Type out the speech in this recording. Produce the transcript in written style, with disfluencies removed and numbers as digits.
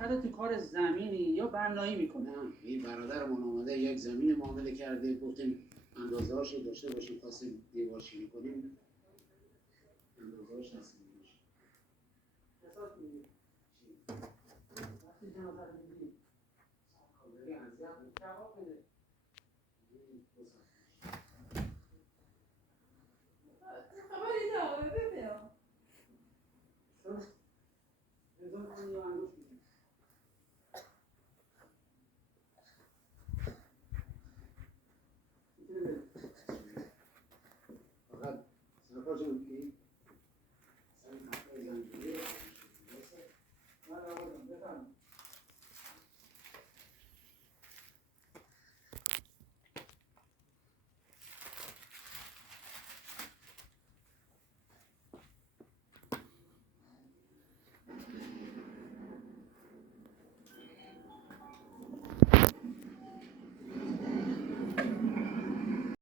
بالاخره تو کار زمینی یا بنایی میکنه. این برادرمون اومده یک زمین معامله کرده، گفتیم اندازه هاشو داشته باشیم، خواستیم دیوارشینی کنیم، اندازه هاش تصمیم باشه. احساس می‌کنی؟ وقتی جنازه رو می‌بینی، کالری اذیت جواب بده.